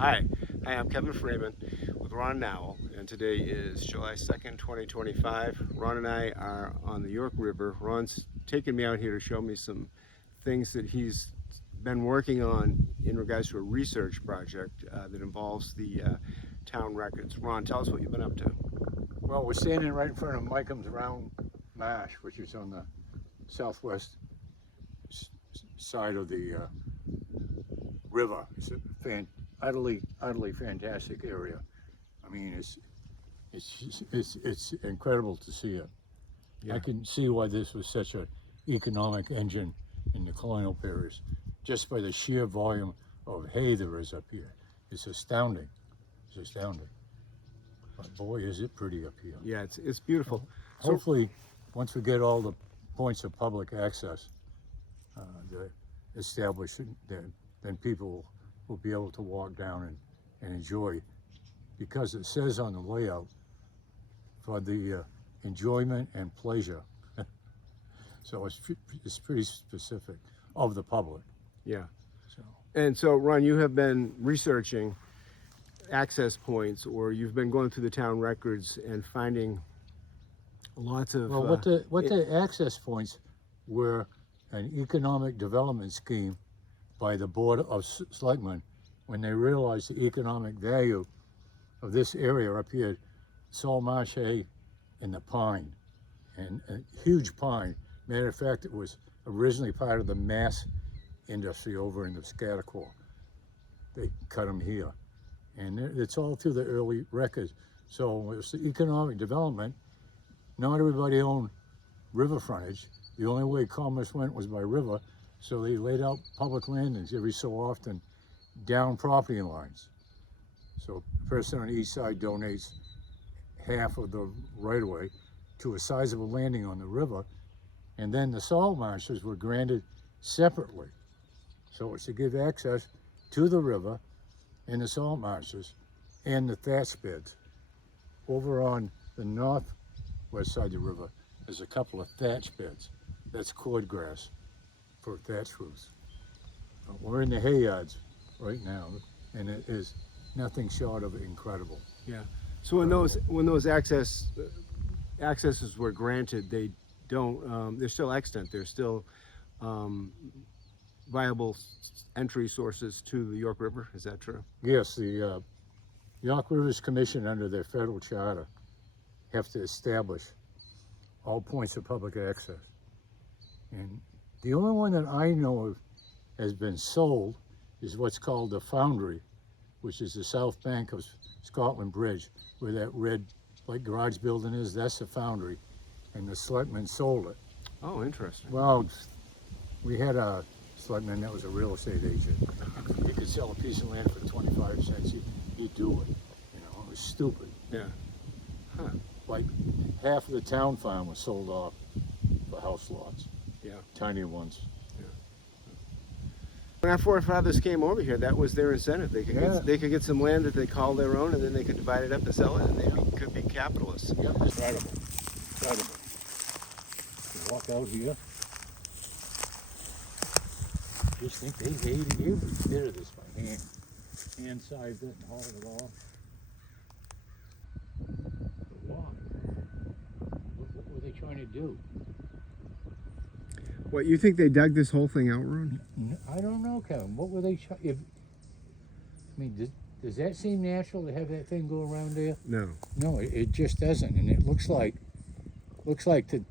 Hi, I'm Kevin Freeman with Ron and Nowell, and today is July 2nd, 2025. Ron and I are on the York River. Ron's taken me out here to show me some things that he's been working on in regards to a research project that involves the town records. Ron, tell us what you've been up to. Well, we're standing right in front of Micom's Round Marsh, which is on the southwest side of the river. It's a utterly fantastic area. I mean, it's incredible to see it. Yeah. I can see why this was such an economic engine in the colonial periods, just by the sheer volume of hay there is up here. It's astounding. It's astounding. But boy, is it pretty up here. Yeah, it's beautiful. Hopefully, once we get all the points of public access established, then people will be able to walk down and enjoy, because it says on the layout, for the enjoyment and pleasure. So it's pretty specific of the public. Yeah. So. And so, Ron, you have been researching access points, or you've been going through the town records and finding lots of Well, what the access points were an economic development scheme by the Board of Selectmen when they realized the economic value of this area up here, Salt Marsh Hay and the pine, and a huge pine. Matter of fact, it was originally part of the mass industry over in the Scotticore. They cut them here. And it's all through the early records. So it's the economic development. Not everybody owned river frontage. The only way commerce went was by river. So they laid out public landings every so often down property lines. So the person on each side donates half of the right-of-way to a sizable landing on the river. And then the salt marshes were granted separately. So it's to give access to the river and the salt marshes and the thatch beds. Over on the northwest side of the river, there's a couple of thatch beds. That's cordgrass for thatch roofs. We're in the hay yards right now, and it is nothing short of incredible. Yeah. So when those accesses were granted, they don't. They're still extant. They're still viable entry sources to the York River. Is that true? Yes, the York Rivers Commission, under their federal charter, have to establish all points of public access. And the only one that I know of has been sold is what's called the Foundry, which is the south bank of Scotland Bridge, where that red like garage building is. That's the Foundry, and the selectmen sold it. Oh, interesting. Well, we had a selectman that was a real estate agent. He could sell a piece of land for 25 cents. He'd do it. You know, it was stupid. Yeah. Huh. Like half of the town farm was sold off for house lots. Yeah. Tiny ones. When our forefathers came over here, that was their incentive. They could get some land that they call their own, and then they could divide it up and sell it, and they could be capitalists. Yep, incredible. Incredible. You walk out here. Just think they hated every bit of this by hand. Hand sized it and hauled it off. But why? What were they trying to do? What, you think they dug this whole thing out, Ron? I don't know, Kevin. What were they trying? I mean, does that seem natural to have that thing go around there? No. No, it just doesn't, and it looks like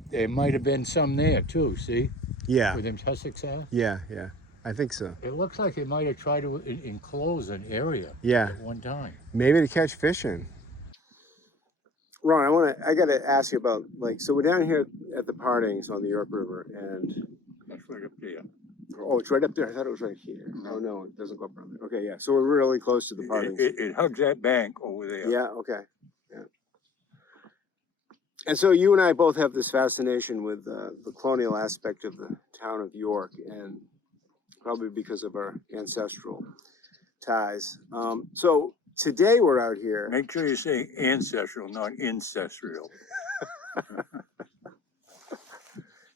there might have been some there too. See? Yeah. Where them tussocks are? Yeah. I think so. It looks like they might have tried to enclose an area. Yeah. At one time. Maybe to catch fish in. Ron, I got to ask you about, so we're down here at the partings on the York River, and That's right up there. oh, it's right up there. I thought it was right here. Oh no, it doesn't go up around there. Okay, yeah. So we're really close to the partings. It hugs that bank over there. Yeah. Okay. Yeah. And so you and I both have this fascination with the colonial aspect of the town of York, and probably because of our ancestral ties. So today we're out here. Make sure you say ancestral, not ancestral.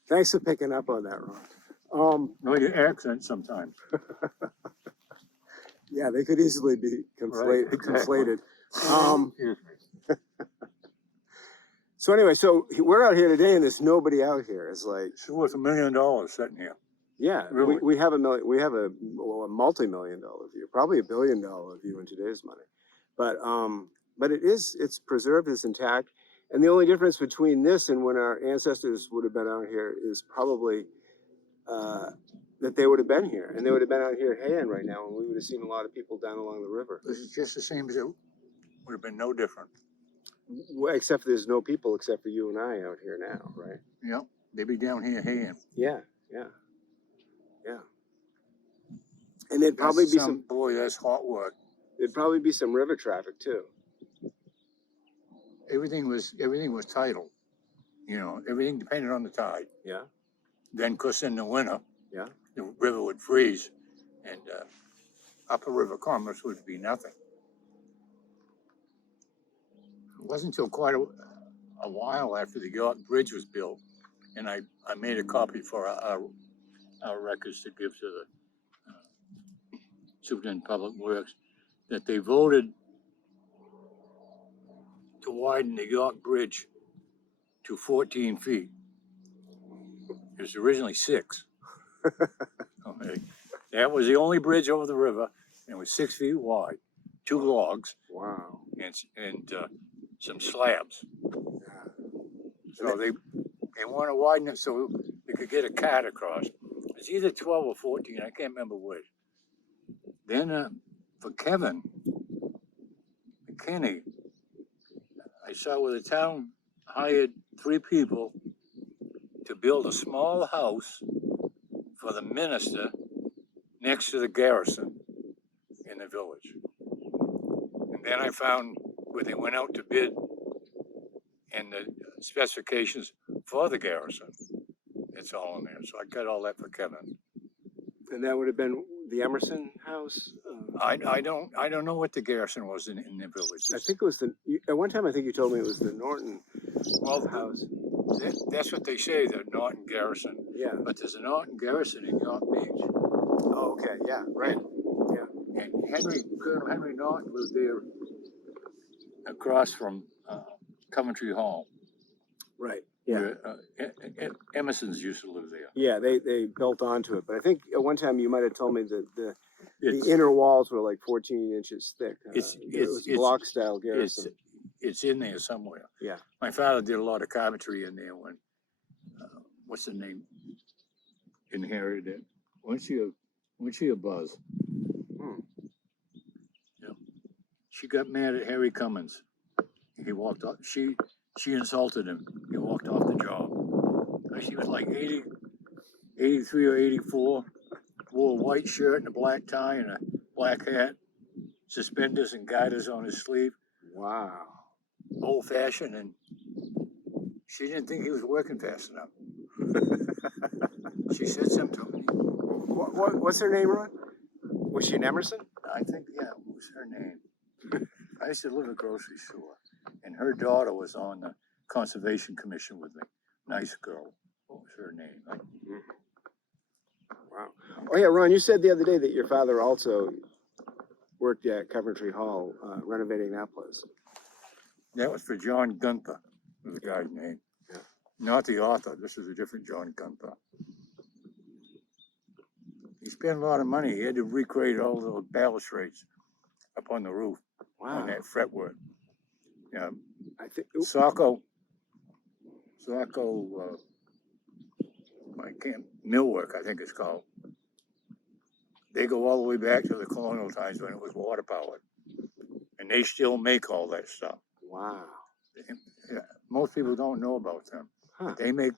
Thanks for picking up on that, Ron. No, your accent sometimes. Yeah, they could easily be Right, exactly. conflated. Excuse me. So anyway, so we're out here today, and there's nobody out here. It's like, It's worth $1 million sitting here. yeah, Really? we have a multi-million-dollar view, probably $1 billion view in today's money. But it's preserved, it's intact. And the only difference between this and when our ancestors would have been out here is probably that they would have been here, and they would have been out here haying right now, and we would have seen a lot of people down along the river. This is just the same as it would have been, no different. Well, except there's no people except for you and I out here now, right? Yep, they'd be down here haying. Yeah. And there'd probably be some, boy, that's hot work. there'd probably be some river traffic too. Everything was tidal. You know, everything depended on the tide. Yeah. Then, of course, in the winter, Yeah. the river would freeze, and upper river commerce would be nothing. It wasn't until quite a while after the York Bridge was built, and I made a copy for our records to give to the Superintendent of Public Works, that they voted to widen the York Bridge to 14 feet. It was originally 6. Okay. That was the only bridge over the river, and it was 6 feet wide, 2 logs, Wow. and some slabs. So they want to widen it so they could get a cart across. It's either 12 or 14, I can't remember which. Then for Kevin McKinney, I saw where the town hired 3 people to build a small house for the minister next to the garrison in the village. And then I found where they went out to bid and the specifications for the garrison. It's all in there. So I got all that for Kevin. And that would have been the Emerson house. I don't know what the garrison was in the village. I think it was at one time I think you told me it was the Norton house. That's what they say, the Norton Garrison. Yeah. But there's a Norton Garrison in York Beach. Oh, okay. Yeah. Right. Yeah. And Colonel Henry Norton lived there across from Coventry Hall. Right. Yeah. Where, Emerson's used to live there. Yeah. They built onto it, but I think at one time you might have told me that the inner walls were like 14 inches thick. It was block style garrison. It's in there somewhere. Yeah. My father did a lot of carpentry in there when, what's the name? Inherited it. Wasn't she a buzz? Yeah. She got mad at Harry Cummins. He walked off. She insulted him. He walked off the job. She was like 83 or 84. Wore a white shirt and a black tie and a black hat, suspenders and gaiters on his sleeve. Wow. Old fashioned, and she didn't think he was working fast enough. She said something to me. What's her name, Ron? Was she an Emerson? I think, yeah, what was her name? I used to live at a grocery store, and her daughter was on the Conservation Commission with me. Nice girl. What was her name? Wow. Oh yeah, Ron, you said the other day that your father also worked at Coventry Hall, renovating that place. That was for John Gunther, was the guy's name. Yeah. Not the author. This is a different John Gunther. He spent a lot of money. He had to recreate all those balustrades up on the roof. Wow. On that fretwork. Yeah. I think Sacco, millwork, I think it's called. They go all the way back to the colonial times when it was water powered. And they still make all that stuff. Wow. Yeah, most people don't know about them. Huh. They make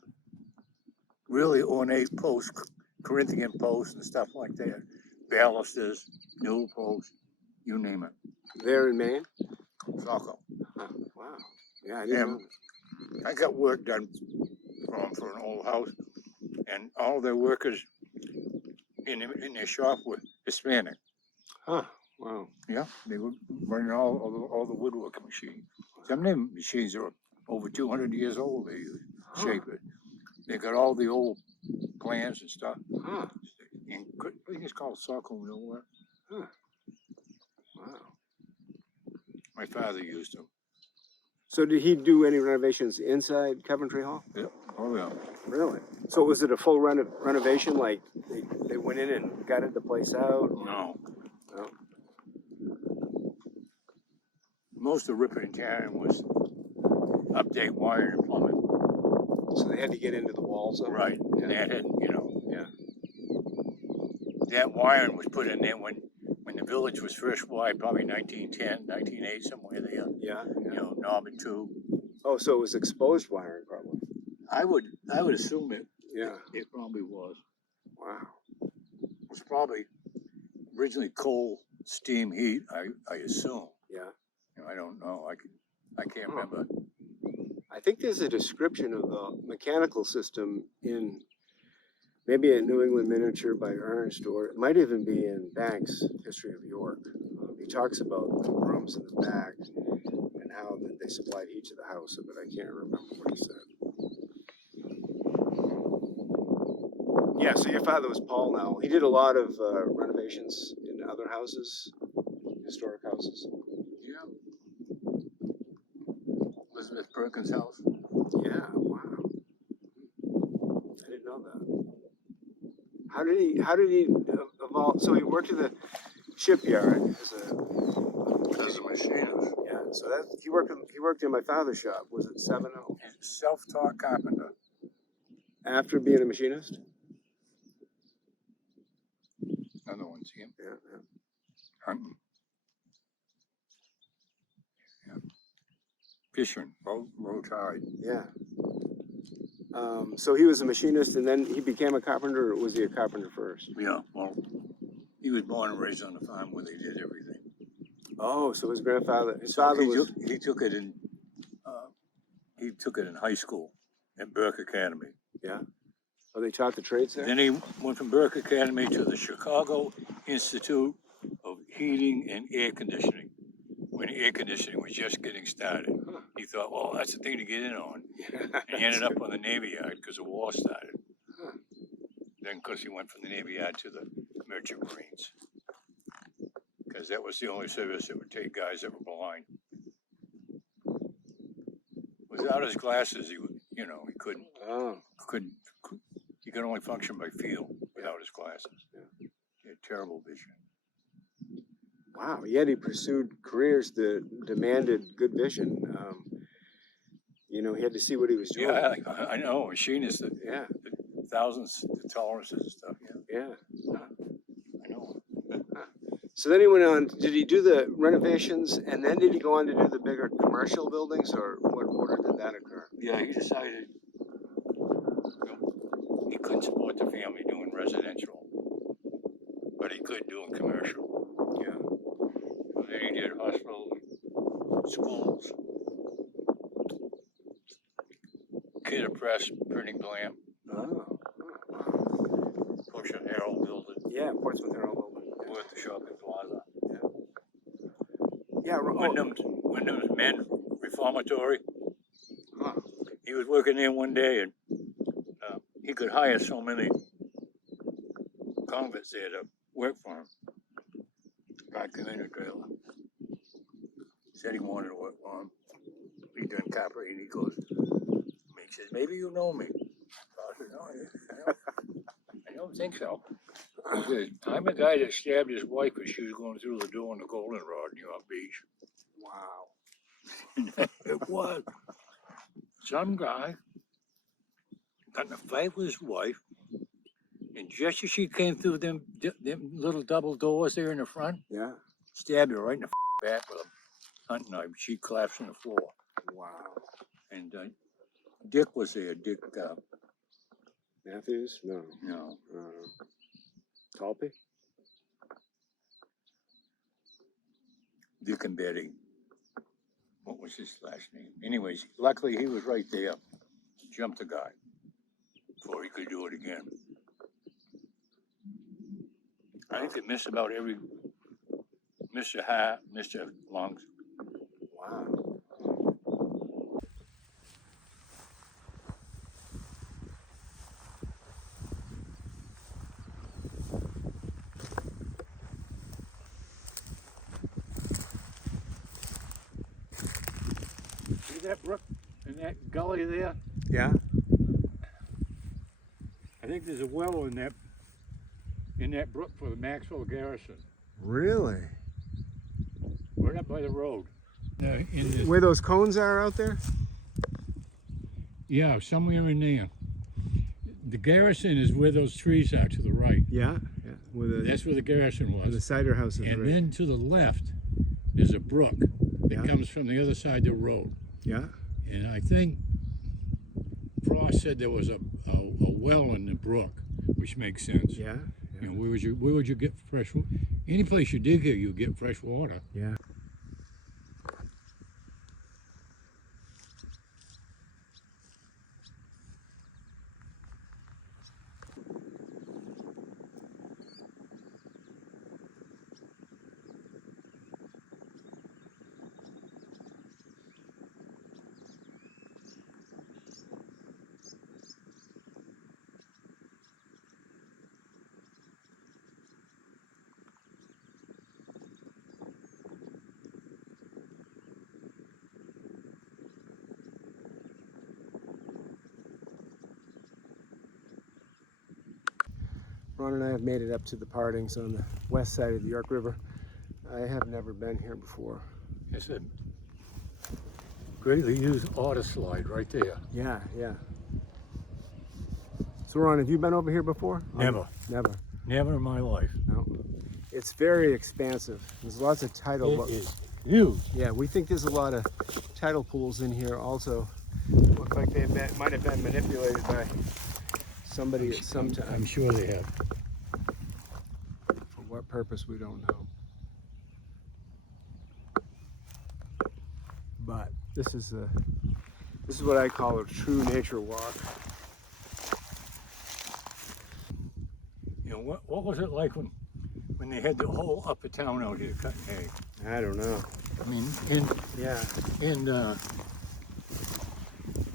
really ornate posts, Corinthian posts and stuff like that. Balusters, newel posts, you name it. There in Maine? Sacco. Huh. Wow. Yeah, I didn't know. I got work done for an old house, and all their workers in their shop were Hispanic. Huh. Wow. Yeah, they were running all the woodworking machines. Some of them machines are over 200 years old. They shape it. They got all the old plans and stuff. Huh. And I think it's called Sacco millwork. Huh. My father used them. So did he do any renovations inside Coventry Hall? Yep. Oh yeah. Really? So was it a full renovation? Like they went in and gutted the place out? No. No. Most of ripping and tearing was update wiring and plumbing. So they had to get into the walls of it? Right. Yeah. That had, Yeah. that wiring was put in there when the village was first wired, probably 1910, 1908, somewhere there. Yeah. Knob and tube. Oh, so it was exposed wiring, probably. I would assume it. Yeah. It probably was. Wow. It was probably originally coal, steam, heat. I assume. Yeah. I don't know. I can't remember. I think there's a description of the mechanical system in maybe a New England Miniature by Ernst, or it might even be in Banks' History of York. He talks about the rooms in the back and how that they supplied heat to the house, but I can't remember what he said. Yeah, so your father was Paul Nowell. He did a lot of renovations in other houses, historic houses. Yeah. Elizabeth Perkins' house. Yeah, wow. I didn't know that. How did he evolve? So he worked at the shipyard as a machinist. yeah. So that he worked in my father's shop. Was it 7-0? He's a self-taught carpenter. After being a machinist? Another one's him. Yeah, yeah. Hunting. Yeah. Fishing. Row tide. Yeah. So he was a machinist, and then he became a carpenter, or was he a carpenter first? Yeah. Well, he was born and raised on a farm where they did everything. Oh, so his grandfather, his So father he was. He took it in high school at Burke Academy. Yeah. Oh, they taught the trades there? Then he went from Burke Academy to the Chicago Institute of Heating and Air Conditioning, when air conditioning was just getting started. Huh. He thought, well, that's the thing to get in on. And he ended up on the Navy Yard because the war started. Huh. Then, of course, he went from the Navy Yard to the Merchant Marines, because that was the only service that would take guys that were blind. Without his glasses, he would, he couldn't. Oh. He could only function by feel without his glasses. Yeah. He had terrible vision. Wow. Yet he pursued careers that demanded good vision. He had to see what he was doing. Yeah, I know. Machinists, Yeah. the thousands, the tolerances and stuff. Yeah, Yeah. I know. So then he went on. Did he do the renovations, and then did he go on to do the bigger commercial buildings, or what order did that occur? Yeah, he decided he couldn't support the family doing residential, but he could doing commercial. Yeah. And then he did hospitals, schools, Kidder Press, printing plant, Oh. Portia Herald building, Yeah, Portsmouth Herald. worth the shopping plaza. Yeah. Wyndham's Men Reformatory. Huh. He was working there one day, and he could hire so many convicts there to work for him. Guy came in a trailer. Said he wanted to work for him. He done copper, and he goes, he says, maybe you know me. I said, no, I don't think so. He says, I'm the guy that stabbed his wife as she was going through the door in the Goldenrod in New York Beach. Wow. It was. Some guy got in a fight with his wife, and just as she came through them little double doors there in the front, Yeah. stabbed her right in the back with a hunting knife. She collapsed on the floor. Wow. And Dick was there. Dick, Matthews? No. no, Talpe? Dick and Betty. What was his last name? Anyways, luckily he was right there. Jumped the guy before he could do it again. I think they missed about every Mr. High, Mr. Lungs. Wow. that brook and that gully there? Yeah. I think there's a well in that brook for the Maxwell garrison, Really? right up by the road. In this, Where those cones are out there? yeah, somewhere in there. The garrison is where those trees are to the right. Yeah. Yeah. That's where the garrison where the was. cider house is. And Right. then to the left, there's a brook that Yeah. comes from the other side of the road. Yeah. And I think Frost said there was a well in the brook, which makes sense. Yeah. You know, where would you get fresh water? Any place you dig here, you get fresh water. Yeah. Ron and I have made it up to the partings on the west side of the York River. I have never been here before. It's a greatly used auto slide right there. Yeah, yeah. So Ron, have you been over here before? Never. Never. Never in my life. No. It's very expansive. There's lots of tidal. It is huge. Yeah, we think there's a lot of tidal pools in here also. Look like they might have been manipulated by somebody at some time. I'm sure they have. For what purpose, we don't know. But this is what I call a true nature walk. You know, what was it like when they had the whole upper town out here cutting hay? I don't know. I mean, Yeah. in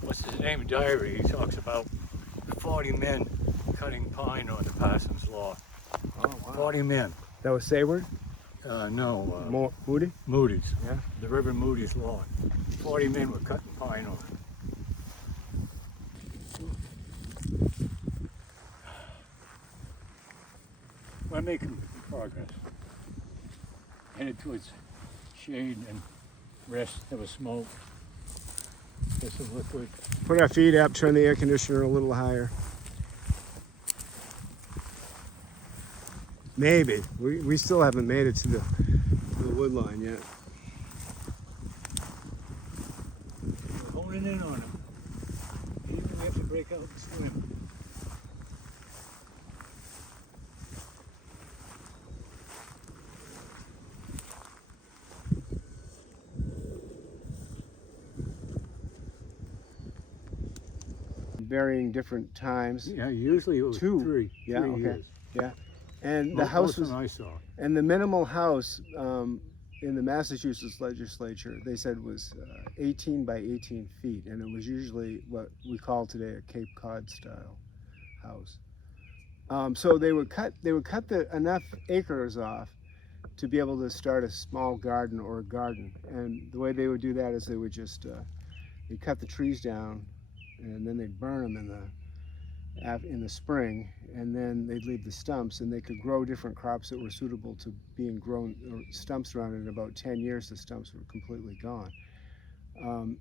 what's his name, diary, he talks about the 40 men cutting pine on the Parsons Law. Oh wow. 40 men. That was Sayward? No, Moody? Moody's. Yeah. The Reverend Moody's lawn. 40 men were cutting pine on it. We're making progress. Headed towards shade and rest, have a smoke, get some liquid. Put our feet up, turn the air conditioner a little higher. Maybe. We still haven't made it to the wood line yet. We're honing in on them. Even we have to break out and swim. Varying different times. Yeah, usually it was Two. three. Yeah, 3 okay. years. Yeah. And the Most house of was, them I saw. and the minimal house in the Massachusetts legislature, they said was 18 by 18 feet. And it was usually what we call today a Cape Cod style house. So they would cut enough acres off to be able to start a small garden or a garden. And the way they would do that is they would just, they'd cut the trees down and then they'd burn them in the spring, and then they'd leave the stumps, and they could grow different crops that were suitable to being grown, or stumps around. In about 10 years the stumps were completely gone.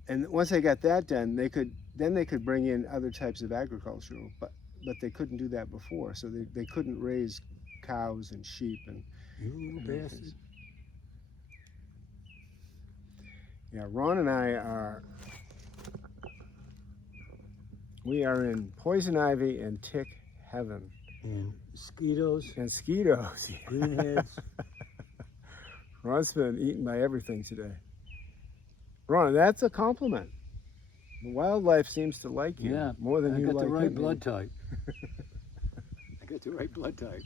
And once they got that done, they could bring in other types of agricultural, but they couldn't do that before, so they couldn't raise cows and sheep and You little bastard. Yeah, Ron and I we are in poison ivy and tick heaven. And mosquitoes, And skeetos. greenheads. Ron's been eaten by everything today. Ron, that's a compliment. The wildlife seems to like you more than I you got like the right it, man. blood type. I got the right blood type.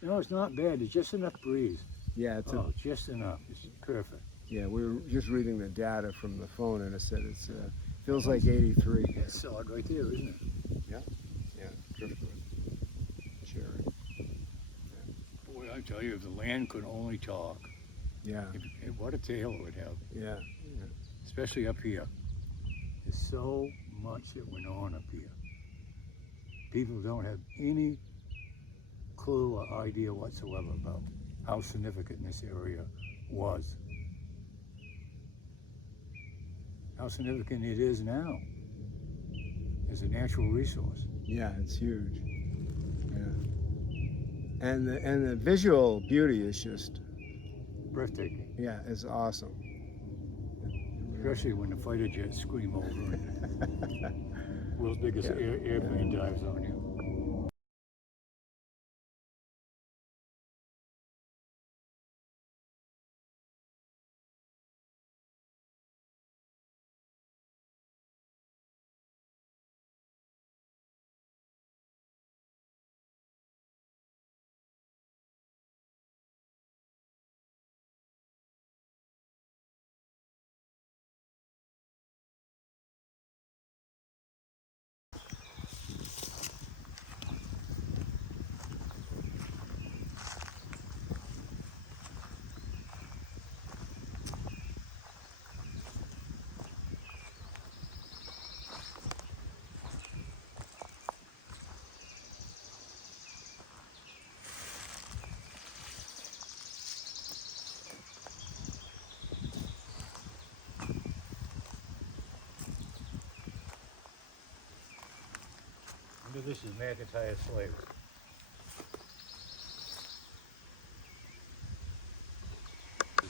No, it's not bad. It's just enough breeze. Yeah, Just enough. It's perfect. yeah. We were just reading the data from the phone, and it said it's feels like 83. That's solid right there, isn't it? Yeah, driftwood, cherry. Boy, I tell you, if the land could only talk, Yeah, what a tale it would have, yeah. especially up here. There's so much that went on up here. People don't have any clue or idea whatsoever about how significant this area was. How significant it is now as a natural resource. Yeah, it's huge. Yeah. And the visual beauty is just, Breathtaking. yeah, it's awesome. Especially when the fighter jets scream over and world's biggest airplane dives on you. This is McIntire slaves.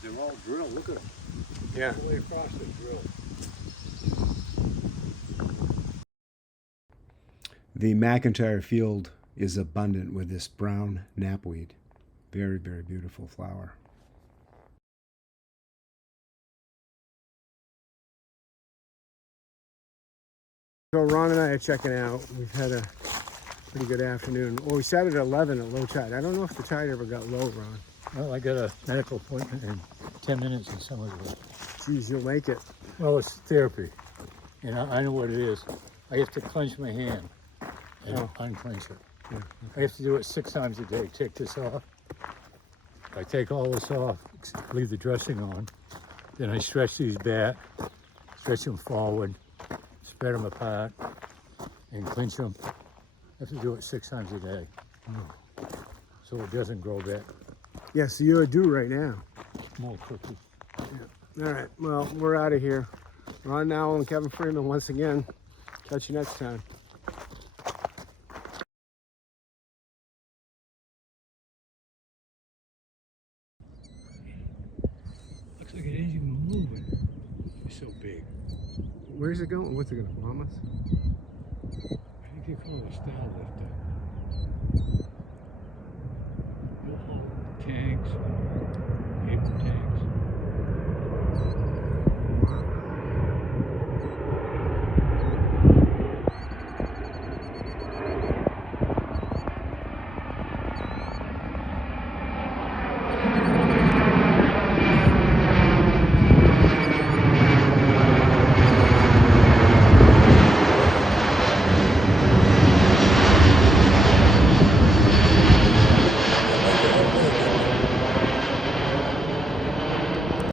They're all drilled. Look at them. Yeah. All the way across the drill. The McIntire field is abundant with this brown knapweed. Very, very beautiful flower. So Ron and I are checking out. We've had a pretty good afternoon. Well, we sat at 11 at low tide. I don't know if the tide ever got low, Ron. Well, I got a medical appointment in 10 minutes in Somerville. Geez, you'll make it. Well, it's therapy. And I know what it is. I have to clench my hand and unclench it. Yeah. I have to do it 6 times a day. Take this off. I take all this off, leave the dressing on. Then I stretch these back, stretch them forward, spread them apart, and clinch them. I have to do it 6 times a day. So it doesn't grow back. Yeah, so you're due right now. More quickly. Yeah. All right, well, we're out of here. Ron Nowell and Kevin Freeman once again. Catch you next time. Looks like it ain't even moving. It's so big. Where's it going? What's it going to bomb us? I think they call it a star lifter.